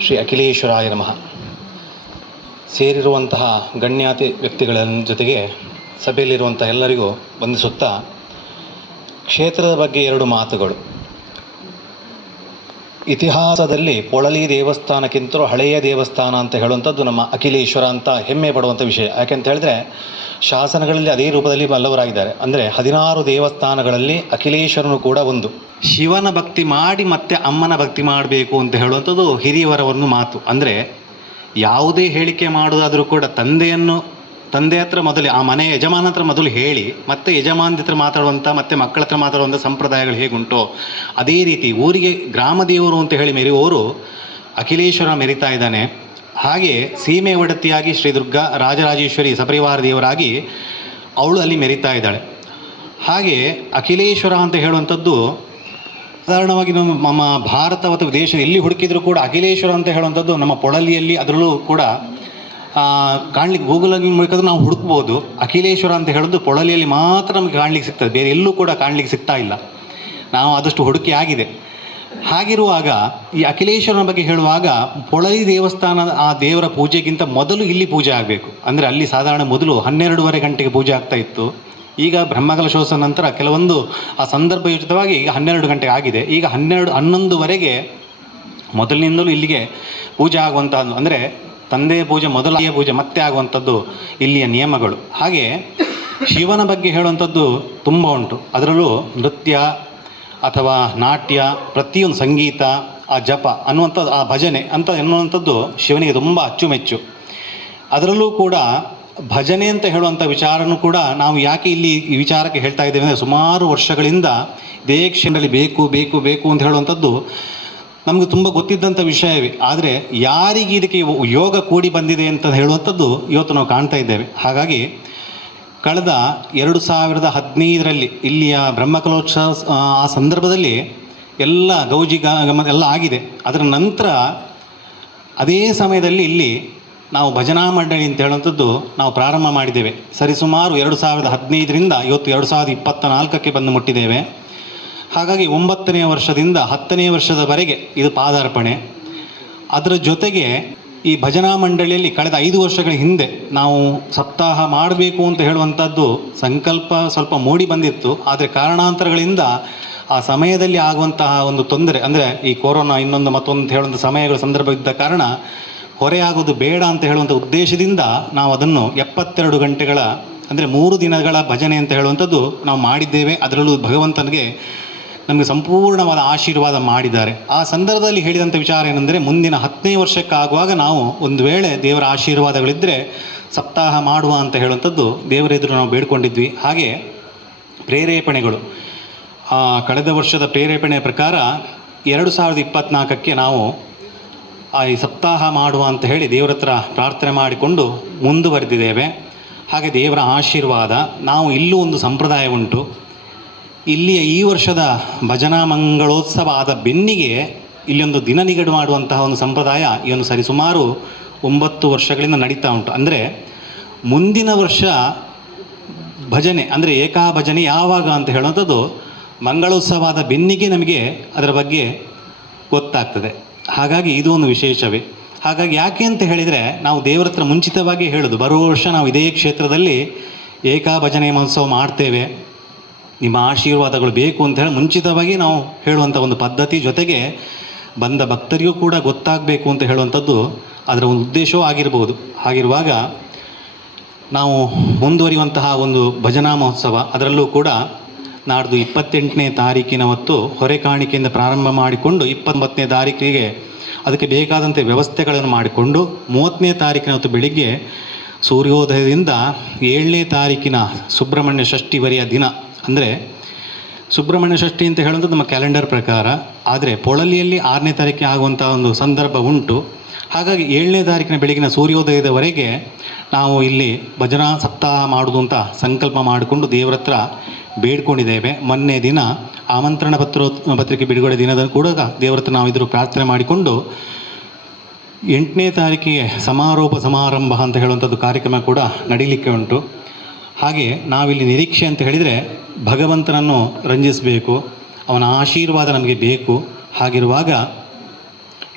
ಶ್ರೀ ಅಖಿಲೇಶ್ವರಾಯ ನಮಃ. ಸೇರಿರುವಂತಹ ಗಣ್ಯಾತಿ ವ್ಯಕ್ತಿಗಳ ಜೊತೆಗೆ ಸಭೆಯಲ್ಲಿರುವಂಥ ಎಲ್ಲರಿಗೂ ವಂದಿಸುತ್ತಾ ಕ್ಷೇತ್ರದ ಬಗ್ಗೆ ಎರಡು ಮಾತುಗಳು. ಇತಿಹಾಸದಲ್ಲಿ ಪೊಳಲಿ ದೇವಸ್ಥಾನಕ್ಕಿಂತಲೂ ಹಳೆಯ ದೇವಸ್ಥಾನ ಅಂತ ಹೇಳುವಂಥದ್ದು ನಮ್ಮ ಅಖಿಲೇಶ್ವರ ಅಂತ ಹೆಮ್ಮೆ ಪಡುವಂಥ ವಿಷಯ. ಯಾಕೆಂತ ಹೇಳಿದ್ರೆ, ಶಾಸನಗಳಲ್ಲಿ ಅದೇ ರೂಪದಲ್ಲಿ ಬಲ್ಲವರಾಗಿದ್ದಾರೆ. ಅಂದರೆ ಹದಿನಾರು ದೇವಸ್ಥಾನಗಳಲ್ಲಿ ಅಖಿಲೇಶ್ವರನು ಕೂಡ ಒಂದು. ಶಿವನ ಭಕ್ತಿ ಮಾಡಿ ಮತ್ತೆ ಅಮ್ಮನ ಭಕ್ತಿ ಮಾಡಬೇಕು ಅಂತ ಹೇಳುವಂಥದ್ದು ಹಿರಿಯವರ ಒಂದು ಮಾತು. ಅಂದರೆ ಯಾವುದೇ ಹೇಳಿಕೆ ಮಾಡುವುದಾದರೂ ಕೂಡ ತಂದೆಯನ್ನು ತಂದೆ ಹತ್ರ ಮೊದಲು, ಆ ಮನೆ ಯಜಮಾನ ಹತ್ರ ಮೊದಲು ಹೇಳಿ, ಮತ್ತೆ ಯಜಮಾನ ಹತ್ರ ಮಾತಾಡುವಂಥ ಮತ್ತೆ ಮಕ್ಕಳ ಹತ್ರ ಮಾತಾಡುವಂಥ ಸಂಪ್ರದಾಯಗಳು ಹೇಗುಂಟೋ, ಅದೇ ರೀತಿ ಊರಿಗೆ ಗ್ರಾಮ ದೇವರು ಅಂತ ಹೇಳಿ ಮೆರೆಯುವವರು ಅಖಿಲೇಶ್ವರ ಮೆರಿತಾ ಇದ್ದಾನೆ. ಹಾಗೆ ಸೀಮೆ ಒಡತಿಯಾಗಿ ಶ್ರೀ ದುರ್ಗಾ ರಾಜರಾಜೇಶ್ವರಿ ಸಪರಿವಾರ ದೇವರಾಗಿ ಅವಳು ಅಲ್ಲಿ ಮೆರಿತಾ ಇದ್ದಾಳೆ. ಹಾಗೆ ಅಖಿಲೇಶ್ವರ ಅಂತ ಹೇಳುವಂಥದ್ದು, ಸಾಧಾರಣವಾಗಿ ನಮ್ಮ ನಮ್ಮ ಭಾರತ ಅಥವಾ ದೇಶ ಎಲ್ಲಿ ಹುಡುಕಿದ್ರು ಕೂಡ ಅಖಿಲೇಶ್ವರ ಅಂತ ಹೇಳುವಂಥದ್ದು ನಮ್ಮ ಪೊಳಲಿಯಲ್ಲಿ ಅದರಲ್ಲೂ ಕೂಡ ಕಾಣ್ಲಿಕ್ಕೆ ಗೂಗಲ್ ಮೂಲಕ ನಾವು ಹುಡುಕ್ಬೋದು. ಅಖಿಲೇಶ್ವರ ಅಂತ ಹೇಳೋದು ಪೊಳಲಿಯಲ್ಲಿ ಮಾತ್ರ ನಮಗೆ ಕಾಣ್ಲಿಕ್ಕೆ ಸಿಗ್ತದೆ. ಬೇರೆ ಎಲ್ಲೂ ಕೂಡ ಕಾಣ್ಲಿಕ್ಕೆ ಸಿಗ್ತಾ ಇಲ್ಲ. ನಾವು ಆದಷ್ಟು ಹುಡುಕಿ ಆಗಿದೆ. ಹಾಗಿರುವಾಗ ಈ ಅಖಿಲೇಶ್ವರನ ಬಗ್ಗೆ ಹೇಳುವಾಗ ಪೊಳಲಿ ದೇವಸ್ಥಾನ ಆ ದೇವರ ಪೂಜೆಗಿಂತ ಮೊದಲು ಇಲ್ಲಿ ಪೂಜೆ ಆಗಬೇಕು. ಅಂದರೆ ಅಲ್ಲಿ ಸಾಧಾರಣ ಮೊದಲು ಹನ್ನೆರಡೂವರೆ ಗಂಟೆಗೆ ಪೂಜೆ ಆಗ್ತಾ ಇತ್ತು. ಈಗ ಬ್ರಹ್ಮಕಲಶೋತ್ಸವ ನಂತರ ಕೆಲವೊಂದು ಆ ಸಂದರ್ಭಯುತವಾಗಿ ಈಗ ಹನ್ನೆರಡು ಗಂಟೆ ಆಗಿದೆ. ಈಗ ಹನ್ನೆರಡು ಹನ್ನೊಂದುವರೆಗೆ ಮೊದಲಿನಿಂದಲೂ ಇಲ್ಲಿಗೆ ಪೂಜೆ ಆಗುವಂಥದ್ದು ಅಂದರೆ ತಂದೆಯ ಪೂಜೆ ಮೊದಲಾಯ ಪೂಜೆ ಮತ್ತೆ ಆಗುವಂಥದ್ದು ಇಲ್ಲಿಯ ನಿಯಮಗಳು. ಹಾಗೆ ಶಿವನ ಬಗ್ಗೆ ಹೇಳುವಂಥದ್ದು ತುಂಬ ಉಂಟು. ಅದರಲ್ಲೂ ನೃತ್ಯ ಅಥವಾ ನಾಟ್ಯ, ಪ್ರತಿಯೊಂದು ಸಂಗೀತ, ಆ ಜಪ ಅನ್ನುವಂಥದ್ದು ಆ ಭಜನೆ ಅಂತ ಎನ್ನುವಂಥದ್ದು ಶಿವನಿಗೆ ತುಂಬ ಅಚ್ಚುಮೆಚ್ಚು. ಅದರಲ್ಲೂ ಕೂಡ ಭಜನೆ ಅಂತ ಹೇಳುವಂಥ ವಿಚಾರನೂ ಕೂಡ ನಾವು ಯಾಕೆ ಇಲ್ಲಿ ಈ ವಿಚಾರಕ್ಕೆ ಹೇಳ್ತಾ ಇದ್ದೇವೆ ಅಂದರೆ ಸುಮಾರು ವರ್ಷಗಳಿಂದ ಇದೇ ಬೇಕು ಬೇಕು ಬೇಕು ಅಂತ ಹೇಳುವಂಥದ್ದು ನಮಗೆ ತುಂಬ ಗೊತ್ತಿದ್ದಂಥ ವಿಷಯವೇ. ಆದರೆ ಯಾರಿಗೆ ಇದಕ್ಕೆ ಯೋಗ ಕೂಡಿ ಬಂದಿದೆ ಅಂತ ಹೇಳುವಂಥದ್ದು ಇವತ್ತು ನಾವು ಕಾಣ್ತಾ ಇದ್ದೇವೆ. ಹಾಗಾಗಿ ಕಳೆದ ಎರಡು ಸಾವಿರದ ಹದಿನೈದರಲ್ಲಿ ಇಲ್ಲಿಯ ಬ್ರಹ್ಮಕಲೋತ್ಸವ ಆ, ಸಂದರ್ಭದಲ್ಲಿ ಎಲ್ಲ ಗೌಜಿ ಗಮ ಎಲ್ಲ ಆಗಿದೆ. ಅದರ ನಂತರ ಅದೇ ಸಮಯದಲ್ಲಿ ಇಲ್ಲಿ ನಾವು ಭಜನಾ ಮಂಡಳಿ ಅಂತ ಹೇಳುವಂಥದ್ದು ನಾವು ಪ್ರಾರಂಭ ಮಾಡಿದ್ದೇವೆ. ಸರಿಸುಮಾರು ಎರಡು ಸಾವಿರದ ಹದಿನೈದರಿಂದ ಇವತ್ತು ಎರಡು ಸಾವಿರದ ಇಪ್ಪತ್ತ ನಾಲ್ಕಕ್ಕೆ ಬಂದು ಮುಟ್ಟಿದ್ದೇವೆ. ಹಾಗಾಗಿ ಒಂಬತ್ತನೇ ವರ್ಷದಿಂದ ಹತ್ತನೇ ವರ್ಷದವರೆಗೆ ಇದು ಪಾದಾರ್ಪಣೆ. ಅದರ ಜೊತೆಗೆ ಈ ಭಜನಾ ಮಂಡಳಿಯಲ್ಲಿ ಕಳೆದ ಐದು ವರ್ಷಗಳ ಹಿಂದೆ ನಾವು ಸಪ್ತಾಹ ಮಾಡಬೇಕು ಅಂತ ಹೇಳುವಂಥದ್ದು ಸಂಕಲ್ಪ ಸ್ವಲ್ಪ ಮೂಡಿ ಬಂದಿತ್ತು. ಆದರೆ ಕಾರಣಾಂತರಗಳಿಂದ ಆ ಸಮಯದಲ್ಲಿ ಆಗುವಂತಹ ಒಂದು ತೊಂದರೆ, ಅಂದರೆ ಈ ಕೊರೋನಾ ಇನ್ನೊಂದು ಮತ್ತೊಂದು ಹೇಳುವಂಥ ಸಮಯಗಳ ಸಂದರ್ಭ ಇದ್ದ ಕಾರಣ ಹೊರೆಯಾಗೋದು ಬೇಡ ಅಂತ ಹೇಳುವಂಥ ಉದ್ದೇಶದಿಂದ ನಾವು ಅದನ್ನು ಎಪ್ಪತ್ತೆರಡು ಗಂಟೆಗಳ, ಅಂದರೆ ಮೂರು ದಿನಗಳ ಭಜನೆ ಅಂತ ಹೇಳುವಂಥದ್ದು ನಾವು ಮಾಡಿದ್ದೇವೆ. ಅದರಲ್ಲೂ ಭಗವಂತನಿಗೆ ನಮಗೆ ಸಂಪೂರ್ಣವಾದ ಆಶೀರ್ವಾದ ಮಾಡಿದ್ದಾರೆ. ಆ ಸಂದರ್ಭದಲ್ಲಿ ಹೇಳಿದಂಥ ವಿಚಾರ ಏನೆಂದರೆ, ಮುಂದಿನ ಹತ್ತನೇ ವರ್ಷಕ್ಕಾಗುವಾಗ ನಾವು ಒಂದು ವೇಳೆ ದೇವರ ಆಶೀರ್ವಾದಗಳಿದ್ದರೆ ಸಪ್ತಾಹ ಮಾಡುವ ಅಂತ ಹೇಳುವಂಥದ್ದು ದೇವರ ಎದುರು ನಾವು ಬೇಡ್ಕೊಂಡಿದ್ವಿ. ಹಾಗೆ ಪ್ರೇರೇಪಣೆಗಳು. ಕಳೆದ ವರ್ಷದ ಪ್ರೇರೇಪಣೆ ಪ್ರಕಾರ ಎರಡು ಸಾವಿರದ ಇಪ್ಪತ್ತ್ನಾಲ್ಕಕ್ಕೆ ನಾವು ಈ ಸಪ್ತಾಹ ಮಾಡುವ ಅಂತ ಹೇಳಿ ದೇವರ ಹತ್ರ ಪ್ರಾರ್ಥನೆ ಮಾಡಿಕೊಂಡು ಮುಂದುವರೆದಿದ್ದೇವೆ. ಹಾಗೆ ದೇವರ ಆಶೀರ್ವಾದ, ನಾವು ಇಲ್ಲೂ ಒಂದು ಸಂಪ್ರದಾಯ ಉಂಟು. ಇಲ್ಲಿಯ ಈ ವರ್ಷದ ಭಜನಾ ಮಂಗಳೋತ್ಸವ ಆದ ಬೆನ್ನಿಗೆ ಇಲ್ಲೊಂದು ದಿನ ನಿಗಡು ಮಾಡುವಂತಹ ಒಂದು ಸಂಪ್ರದಾಯ ಒಂದು ಸರಿಸುಮಾರು ಒಂಬತ್ತು ವರ್ಷಗಳಿಂದ ನಡೀತಾ ಉಂಟು. ಅಂದರೆ ಮುಂದಿನ ವರ್ಷ ಭಜನೆ, ಅಂದರೆ ಏಕಾ ಭಜನೆ ಯಾವಾಗ ಅಂತ ಹೇಳುವಂಥದ್ದು ಮಂಗಳೋತ್ಸವದ ಬೆನ್ನಿಗೆ ನಮಗೆ ಅದರ ಬಗ್ಗೆ ಗೊತ್ತಾಗ್ತದೆ. ಹಾಗಾಗಿ ಇದು ಒಂದು ವಿಶೇಷವೇ. ಹಾಗಾಗಿ ಯಾಕೆ ಅಂತ ಹೇಳಿದರೆ ನಾವು ದೇವರ ಹತ್ರ ಮುಂಚಿತವಾಗಿ ಹೇಳೋದು ಬರುವ ವರ್ಷ ನಾವು ಇದೇ ಕ್ಷೇತ್ರದಲ್ಲಿ ಏಕಾ ಭಜನೆ ಮಹೋತ್ಸವ ಮಾಡ್ತೇವೆ. ನಿಮ್ಮ ಆಶೀರ್ವಾದಗಳು ಬೇಕು ಅಂತ ಹೇಳಿ ಮುಂಚಿತವಾಗಿ ನಾವು ಹೇಳುವಂಥ ಒಂದು ಪದ್ಧತಿ ಜೊತೆಗೆ ಬಂದ ಭಕ್ತರಿಗೂ ಕೂಡ ಗೊತ್ತಾಗಬೇಕು ಅಂತ ಹೇಳುವಂಥದ್ದು ಅದರ ಒಂದು ಉದ್ದೇಶವೂ ಆಗಿರ್ಬೋದು. ಹಾಗಿರುವಾಗ ನಾವು ಮುಂದುವರಿಯುವಂತಹ ಒಂದು ಭಜನಾ ಮಹೋತ್ಸವ ಅದರಲ್ಲೂ ಕೂಡ ನಾಡ್ದು ಇಪ್ಪತ್ತೆಂಟನೇ ತಾರೀಕಿನ ಹೊತ್ತು ಹೊರೆ ಕಾಣಿಕೆಯಿಂದ ಪ್ರಾರಂಭ ಮಾಡಿಕೊಂಡು ಇಪ್ಪತ್ತೊಂಬತ್ತನೇ ತಾರೀಕಿಗೆ ಅದಕ್ಕೆ ಬೇಕಾದಂಥ ವ್ಯವಸ್ಥೆಗಳನ್ನು ಮಾಡಿಕೊಂಡು ಮೂವತ್ತನೇ ತಾರೀಕಿನ ಹೊತ್ತು ಬೆಳಿಗ್ಗೆ ಸೂರ್ಯೋದಯದಿಂದ ಏಳನೇ ತಾರೀಕಿನ ಸುಬ್ರಹ್ಮಣ್ಯ ಷಷ್ಠಿ ಬರೆಯ ದಿನ. ಅಂದರೆ ಸುಬ್ರಹ್ಮಣ್ಯ ಷಷ್ಠಿ ಅಂತ ಹೇಳೋದು ನಮ್ಮ ಕ್ಯಾಲೆಂಡರ್ ಪ್ರಕಾರ. ಆದರೆ ಪೊಳಲಿಯಲ್ಲಿ ಆರನೇ ತಾರೀಕಿಗೆ ಆಗುವಂಥ ಒಂದು ಸಂದರ್ಭ ಉಂಟು. ಹಾಗಾಗಿ ಏಳನೇ ತಾರೀಕಿನ ಬೆಳಗಿನ ಸೂರ್ಯೋದಯದವರೆಗೆ ನಾವು ಇಲ್ಲಿ ಭಜನಾ ಸಪ್ತಾಹ ಮಾಡೋದು ಅಂತ ಸಂಕಲ್ಪ ಮಾಡಿಕೊಂಡು ದೇವರ ಹತ್ರ ಬೇಡ್ಕೊಂಡಿದ್ದೇವೆ. ಮೊನ್ನೆ ದಿನ ಆಮಂತ್ರಣ ಪತ್ರ ಪತ್ರಿಕೆ ಬಿಡುಗಡೆ ದಿನದ ಕೂಡ ದೇವರತ್ರ ನಾವು ಇದ್ರ ಪ್ರಾರ್ಥನೆ ಮಾಡಿಕೊಂಡು ಎಂಟನೇ ತಾರೀಕಿಗೆ ಸಮಾರೋಪ ಸಮಾರಂಭ ಅಂತ ಹೇಳುವಂಥದ್ದು ಕಾರ್ಯಕ್ರಮ ಕೂಡ ನಡೀಲಿಕ್ಕೆ ಉಂಟು. ಹಾಗೆ ನಾವಿಲ್ಲಿ ನಿರೀಕ್ಷೆ ಅಂತ ಹೇಳಿದರೆ ಭಗವಂತನನ್ನು ರಂಜಿಸಬೇಕು, ಅವನ ಆಶೀರ್ವಾದ ನಮಗೆ ಬೇಕು. ಹಾಗಿರುವಾಗ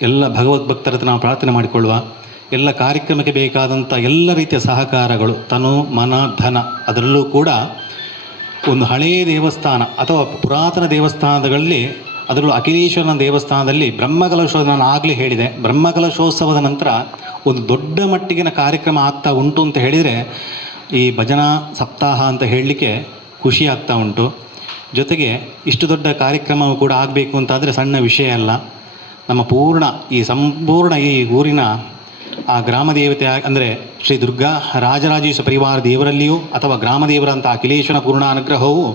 ಎಲ್ಲ ಭಗವದ್ ಭಕ್ತರ ಹತ್ರ ನಾವು ಪ್ರಾರ್ಥನೆ ಮಾಡಿಕೊಳ್ಳುವ, ಎಲ್ಲ ಕಾರ್ಯಕ್ರಮಕ್ಕೆ ಬೇಕಾದಂಥ ಎಲ್ಲ ರೀತಿಯ ಸಹಕಾರಗಳು, ತನು, ಮನ, ಧನ, ಅದರಲ್ಲೂ ಕೂಡ ಒಂದು ಹಳೆಯ ದೇವಸ್ಥಾನ ಅಥವಾ ಪುರಾತನ ದೇವಸ್ಥಾನಗಳಲ್ಲಿ ಅದರಲ್ಲೂ ಅಖಿಲೇಶ್ವರನ ದೇವಸ್ಥಾನದಲ್ಲಿ ಬ್ರಹ್ಮಕಲಶೋತ್ಸವ ನಾನು ಆಗಲೇ ಹೇಳಿದೆ. ಬ್ರಹ್ಮಕಲಶೋತ್ಸವದ ನಂತರ ಒಂದು ದೊಡ್ಡ ಮಟ್ಟಿಗಿನ ಕಾರ್ಯಕ್ರಮ ಆಗ್ತಾ ಉಂಟು ಅಂತ ಹೇಳಿದರೆ ಈ ಭಜನಾ ಸಪ್ತಾಹ ಅಂತ ಹೇಳಲಿಕ್ಕೆ ಖುಷಿ ಆಗ್ತಾ ಉಂಟು. ಜೊತೆಗೆ ಇಷ್ಟು ದೊಡ್ಡ ಕಾರ್ಯಕ್ರಮವು ಕೂಡ ಆಗಬೇಕು ಅಂತಾದರೆ ಸಣ್ಣ ವಿಷಯ ಅಲ್ಲ. ನಮ್ಮ ಪೂರ್ಣ ಈ ಸಂಪೂರ್ಣ ಈ ಊರಿನ ಆ ಗ್ರಾಮ ದೇವತೆ ಅಂದರೆ ಶ್ರೀ ದುರ್ಗಾ ರಾಜರಾಜೇಶ್ವರ ಪರಿವಾರ ದೇವರಲ್ಲಿಯೂ ಅಥವಾ ಗ್ರಾಮ ದೇವರಂಥ ಅಖಿಲೇಶ್ವರ ಪೂರ್ಣ ಅನುಗ್ರಹವು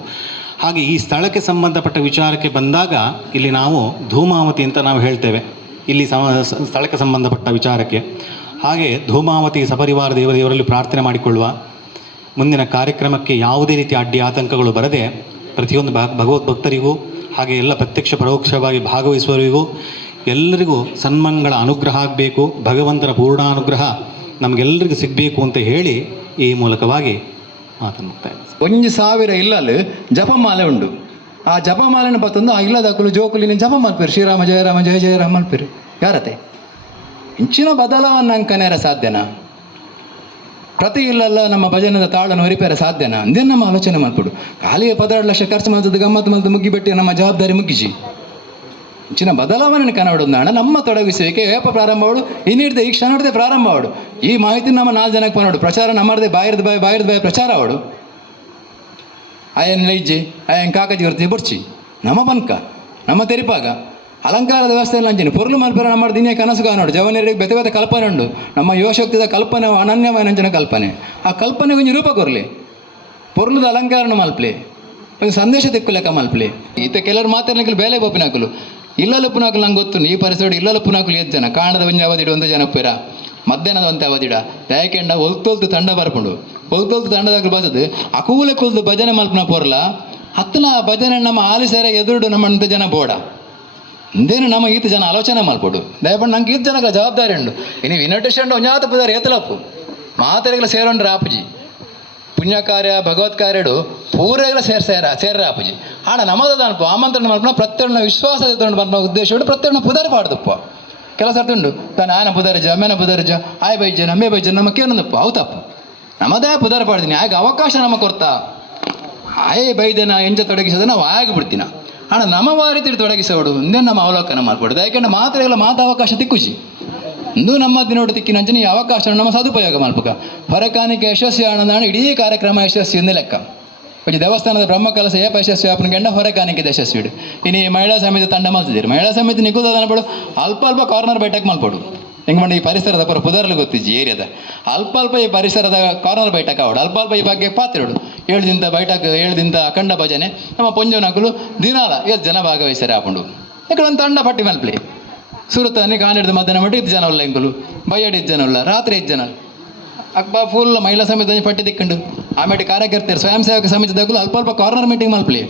ಹಾಗೆ ಈ ಸ್ಥಳಕ್ಕೆ ಸಂಬಂಧಪಟ್ಟ ವಿಚಾರಕ್ಕೆ ಬಂದಾಗ ಇಲ್ಲಿ ನಾವು ಧೂಮಾವತಿ ಅಂತ ನಾವು ಹೇಳ್ತೇವೆ. ಇಲ್ಲಿ ಸಮ ಸ್ಥಳಕ್ಕೆ ಸಂಬಂಧಪಟ್ಟ ವಿಚಾರಕ್ಕೆ. ಹಾಗೆ ಧೂಮಾವತಿ ಸಪರಿವಾರ ದೇವ ದೇವರಲ್ಲಿ ಪ್ರಾರ್ಥನೆ ಮಾಡಿಕೊಳ್ಳುವ. ಮುಂದಿನ ಕಾರ್ಯಕ್ರಮಕ್ಕೆ ಯಾವುದೇ ರೀತಿ ಅಡ್ಡಿ ಆತಂಕಗಳು ಬರದೆ ಪ್ರತಿಯೊಂದು ಭಗವದ್ಭಕ್ತರಿಗೂ ಭಗವದ್ ಭಕ್ತರಿಗೂ ಹಾಗೆ ಎಲ್ಲ ಪ್ರತ್ಯಕ್ಷ ಪರೋಕ್ಷವಾಗಿ ಭಾಗವಹಿಸುವವರಿಗೂ ಎಲ್ಲರಿಗೂ ಸನ್ಮಂಗಳ ಅನುಗ್ರಹ ಆಗಬೇಕು. ಭಗವಂತನ ಪೂರ್ಣಾನುಗ್ರಹ ನಮಗೆಲ್ಲರಿಗೂ ಸಿಗಬೇಕು ಅಂತ ಹೇಳಿ ಈ ಮೂಲಕವಾಗಿ ಮಾಡ್ತೀನಿ. ಒಂಜಿ ಸಾವಿರ ಇಲ್ಲಲು ಜಪಮಾಲೆ ಉಂಡು ಆ ಜಪಮಾಲೆನ ಬತ್ತೊಂದು ಆ ಇಲ್ಲದಕ್ಕಲು ಜೋಕುಲಿನ ಜಪ ಮಲ್ಪಿರು ಶ್ರೀರಾಮ ಜಯರಾಮ ಜಯ ಜಯ ರಾಮ ಮಲ್ಪಿರು ಯಾರತೆ ಇಂಚಿನ ಬದಲಾವಣೆ ಅಂಕನೇರ ಸಾಧ್ಯನಾ? ಪ್ರತಿ ಇಲ್ಲಲ್ಲ ನಮ್ಮ ಭಜನದ ತಾಳನ್ನು ಹೊರಿಪೇರ ಸಾಧ್ಯನಾ? ಅಂದೇ ನಮ್ಮ ಆಲೋಚನೆ ಮಾಡ್ಬಿಡು ಖಾಲಿ ಪದೆರಡು ಲಕ್ಷ ಖರ್ಚು ಮಾಡಿದ ಗಮ್ಮತ್ತು ಮಾಡ್ದು ಮುಗ್ಗಿಬಿಟ್ಟು ನಮ್ಮ ಜವಾಬ್ದಾರಿ ಬದಲಾವಣೆಯನ್ನು ಬದಲಾವಣೆ ಕನವಡುಂದಾಣ ನಮ್ಮ ತೊಡಗಿಸುವಿಕೆ ಏಪ ಪ್ರಾರಂಭವಾಡು ಇನ್ನಿಡ್ದೆ ಈ ಕ್ಷಣಡ್ದೆ ಪ್ರಾರಂಭವಾಡು ಈ ಮಾಹಿತಿ ನಮ್ಮ ನಾಲ್ಕು ಜನಕ್ಕೆ ಪನೋಡು ಪ್ರಚಾರ ನಮ್ಮದೇ, ಬಾಯಿರ್ದ ಬಾಯಿ ಬಾಯಿರ್ದ ಬಾಯಿ ಪ್ರಚಾರ ಅವಳು. ಆಯನ್ ಲೈಜೆ ಆಯನ್ ಕಾಕಜಿ ವರ್ತಿ ಬುರ್ಚಿ ನಮ್ಮ ಪನ್ಕ, ನಮ್ಮ ತೆರಿಪಾಗ. ಅಲಂಕಾರದ ವ್ಯವಸ್ಥೆ ಎಲ್ಲ ಅಂಜನೆ ಪೊರ್ಲು ಮಲ್ಪರ ನಮ್ಮ ದಿನೇ ಕನಸು ಕಾಣೋಡು ಜವನರಿಗೆ ಬೆತೆ ಬೆತೆ ಕಲ್ಪನೆ ಉಂಡು. ನಮ್ಮ ಯುವಶಕ್ತಿದ ಕಲ್ಪನೆ ಅನನ್ಯಮಯನಂಚನ ಕಲ್ಪನೆ. ಆ ಕಲ್ಪನೆ ಕೊಂಚ ರೂಪ ಕೊರ್ಲಿ. ಪೊರ್ಲುದ ಅಲಂಕಾರನ ಮಲ್ಪಲಿ. ಸಂದೇಶ ತೆಕ್ಕುಲೆಕ್ಕ ಮಲ್ಪಲಿ. ಈತ ಕೆಲವರು ಮಾತಾಡಲಿಕ್ಕೆ ಬೇಲೆ ಬೊಪ್ಪಿನಾಕಲು ಇಲ್ಲಲು ಪುನಾಕಲು ನಂಗೆ ಗೊತ್ತು, ನೀ ಪರಿಸರ ಇಲ್ಲಲು ಪುನಾಕಲು ಎಷ್ಟು ಜನ. ಕಾಣದ ಒಂಜಿ ಅವಧಿಡು ಒಂದು ಜನ ಪೇರ. ಮಧ್ಯಾಹ್ನದ ಒಂತೆ ಅವಧಿಡ. ದಯಕೆಂಡ ಒಲ್ತೊಲ್ತು ತಂಡ ಬರ್ಪುಂಡು. ಒಲ್ತೊಲ್ತು ತಂಡದಾಗ ಬಸದು, ಅಕೂಲೆ ಕುಲ್ದು ಭಜನೆ ಮಲ್ಪನ ಪೋರ್ಲ. ಹತ್ತನ ಭಜನೆ ನಮ್ಮ ಆಲಿಸರೆ ಎದುರುಡು ನಮ್ಮ ಇಂಥ ಜನ ಬೋಡ. ಇಂದೇನು ನಮ್ಮ ಈತ ಜನ ಆಲೋಚನೆ ಮಲ್ಪಡು. ದಯಪಂಡು ನಂಗೆ ಈತ ಜನಗಳ ಜವಾಬ್ದಾರಿ ಉಂಡು. ಇನ್ನು ಇನ್ವಿಟೇಷನ್ ಒಂಜಾತ ಪುದಾರ ಏತಲಪ್ಪು ಮಾತರೆಗಳ ಸೇರೋಂಡ್ರೆ ಆಪುಜಿ. ಭಗವತ್ ಕಾರ್ಯಡು ಪೂರೆಗಳ ಸೇರ್ ಸೇರ ಆಪುಜಿ ಆಡ ನಮದ ಅನ್ಪ ಆಮಂತ್ರಣ ಮಾಡ್ಪ ಪ್ರತ್ಯೊಂದು ವಿಶ್ವಾಸ ಮಲ್ಪನ ಉದ್ದೇಶ ಪ್ರತ್ಯೊಂದು ಪುದಾರಿ ಪಾಡ್ದಪ್ಪ. ಕೆಲಸ ಉಂಡು. ತಾನು ಆನ ಪುದರ್ಜ, ಅಮ್ಮೇನ ಪುದರ್ಜ, ಆಯ್ ಬೈಜ ನಮ್ಮೆ ಬೈಜ ನಮ್ಮ ಕೇಳಪ್ಪ ಅವು ತಪ್ಪು. ನಮ್ಮದೇ ಪುದರ್ ಪಾಡ್ತೀನಿ ಆಗ ಅವಕಾಶ ನಮ್ಮ ಕೊಡ್ತಾ ಆಯೇ ಬೈದನ ಎಂಜ ತೊಡಗಿಸೋದ ನಾವು ಆಗಿ ಬಿಡ್ತೀನ. ಹಣ ನಮ್ಮ ವಾರಿ ತೊಡಗಿಸೋಡು ಇಂದೇ ನಮ್ಮ ಅವಲೋಕನ ಮಾಡ್ಕೊಡುದು ಯಾಕೆಂದ್ರೆ ಮಾತು ಅವಕಾಶ ತಿಕ್ಕುಜಿ. ಇಂದು ನಮ್ಮ ದಿನೋಡು ತಿಕ್ಕಿನಂಚನೆ ಈ ಅವಕಾಶ ನಮ್ಮ ಸದುಪಯೋಗ ಮಾಡ್ಬೇಕು. ಹೊರಕಾಣಿಕೆ ಯಶಸ್ವಿ ಆನಂದಾಣ ಇಡೀ ಕಾರ್ಯಕ್ರಮ ಯಶಸ್ವಿ ಎಂದೇ ಲೆಕ್ಕ. ಒಂದು ದೇವಸ್ಥಾನದ ಬ್ರಹ್ಮಕಲಸ ಏಪ ಯಶಸ್ವಿ ಆಪನ ಗಂಡ ಹೊರಕಾನಿಕೆ ಯಶಸ್ವಿಡು ಇನ್ನು ಈ ಮಹಿಳಾ ಸಮಿತಿ ತಂಡ ಮಲ್ತಿದ್ದೀರಿ ಮಹಿಳಾ ಸಮಿತಿ ನಿಗುದ ಅಲ್ಪ ಅಲ್ಪ ಕಾರ್ನರ್ ಬೈಟಕ್ ಮಲ್ಪಡು ಹೆಂಗೆ ಮಾಡಿ ಈ ಪರಿಸರದ ಪರ ಪುದರ್ಲು ಗೊತ್ತಿಜ್ಜಿ ಏರಿಯಾದ ಅಲ್ಪ ಅಲ್ಪ ಈ ಪರಿಸರದ ಕಾರ್ನರ್ ಬೈಟಕ್ ಆವಡು ಅಲ್ಪ ಅಲ್ಪ ಈ ಬಗ್ಗೆ ಪಾತ್ರೆಡು ಏಳು ದಿನದ ಬೈಟಕ್ ಏಳು ದಿನದ ಅಖಂಡ ಭಜನೆ, ನಮ್ಮ ಪೊಂಜನಕಲು ದಿನಾಲ ಎಷ್ಟು ಜನ ಭಾಗವಹಿಸ್ತಾರೆ ಆಪುಂಡು. ಯಾಕಂದ್ರೆ ಒಂದು ತಂಡ ಪಟ್ಟಿ ಮಲ್ಪಲಿ ಸುರತನಿ ಕಾಣಿಡ್ದು ಮಧ್ಯಾಹ್ನ ಮಟ್ಟ ಇದ್ದು ಜನ ಉಲ್ಲ ಎಂಕುಲು ಬಯ್ಯಡಿ ಜನ ಉಲ್ಲ ರಾತ್ರಿ ಇದ್ದು ಜನ. ಅಕ್ಬ ಫುಲ್ ಮಹಿಳಾ ಸಮಿತಿ ಪಟ್ಟಿ ತಿಕ್ಕೊಂಡು ಆಮೇಲೆ ಕಾರ್ಯಕರ್ತರು ಸ್ವಯಂ ಸೇವಕ ಸಮಿತಿದಾಗಲು ಅಲ್ಪ ಅಲ್ಪ ಕಾರ್ನರ್ ಮೀಟಿಂಗ್ ಮಲ್ಪಲಿ.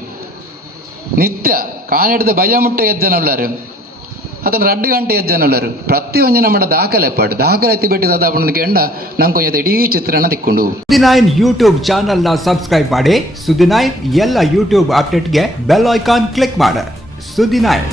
ನಿತ್ಯ ಕಾಣಿಡ್ದು ಭಯ ಮುಟ್ಟ ಎದ್ದು ಜನ ಉಳ್ಳಾರು. ಅದನ್ನು ರಡ್ಡು ಗಂಟೆ ಎದ್ದು ಜನ ಉಳ್ಳಾರು. ಪ್ರತಿಯೊಂದು ನಮ್ಮ ದಾಖಲೆ ಪಾಡು. ದಾಖಲೆ ಎತ್ತಿ ಬಿಟ್ಟಿದ್ದು ಅದಾಪಣ್ಣದ ಕೆಂಡ. ನಂಗೆ ಇಡೀ ಚಿತ್ರಣ ತಿಕ್ಕೊಂಡು ಸುದಿನಾಯನ್ ಯೂಟ್ಯೂಬ್ ಚಾನಲ್ನ ಸಬ್ಸ್ಕ್ರೈಬ್ ಮಾಡಿ. ಸುದಿನಾಯ್ ಎಲ್ಲ ಯೂಟ್ಯೂಬ್ ಅಪ್ಡೇಟ್ಗೆ ಬೆಲ್ ಐಕಾನ್ ಕ್ಲಿಕ್ ಮಾಡಿ. ಸುದಿನೈನ್